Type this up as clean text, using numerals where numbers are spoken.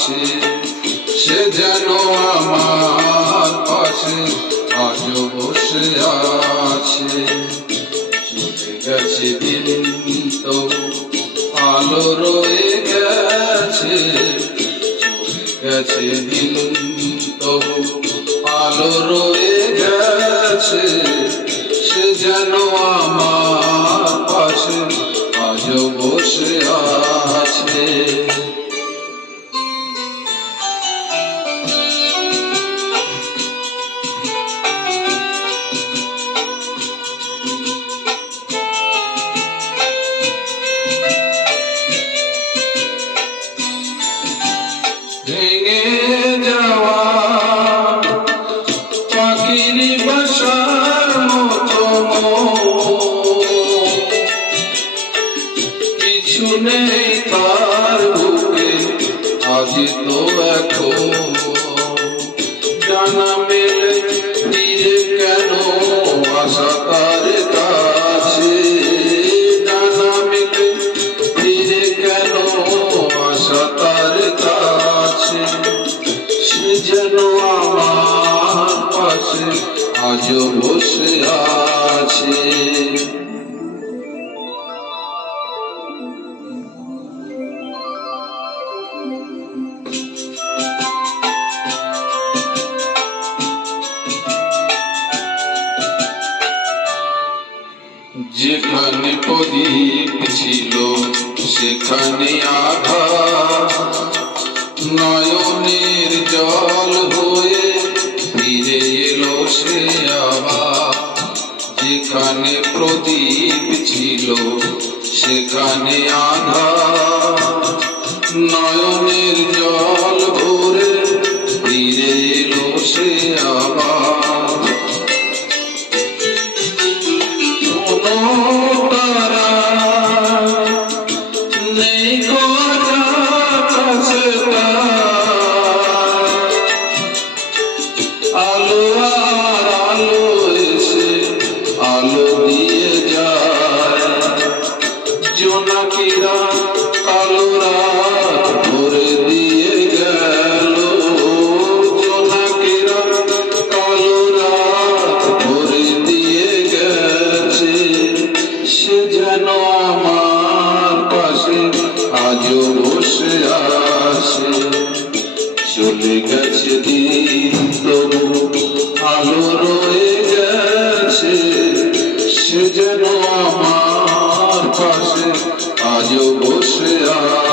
আছে, সে যেন আমার পাশে আজও বসে আছে। চলে গেছে দিন তো আলো রয়ে গেছে, চলে গেছে দিন তো আলো রয়ে গেছে, সে যেন আমার পাশে আজও বসে আছে। ভেঙে যাওয়া পাখির বাসার মতো কিছু নেই তার বুকে, আজ তো এখন জানা মেলে ফিরে কেন আশা তার কাছে, জানা মেলে ফিরে কেন আশা তার কাছে, সে যেন আমার পাশে আজও বসে আছে। যেখানে প্রদীপ ছিল সেখানে আঘাত, নয়নের জল হয়ে ফিরে এলো সে আবার। যেখানে প্রদীপ ছিল সেখানে আঘাত, নয়নের জল ভরে ফিরে এলো সে আবার। আলো আর আলো এসে আলো দিয়ে যায়, জোনাকিরা কালো রাত ভরে দিয়ে গেল, জোনাকিরা কালো রাত ভরে দিয়ে গেছে, সে যেন আমার পাশে আজও বসে আছে। চলে গেছে দিন তবু আলো রয়ে গেছে, সে যেন আমার পাশে আজও বসে আছে।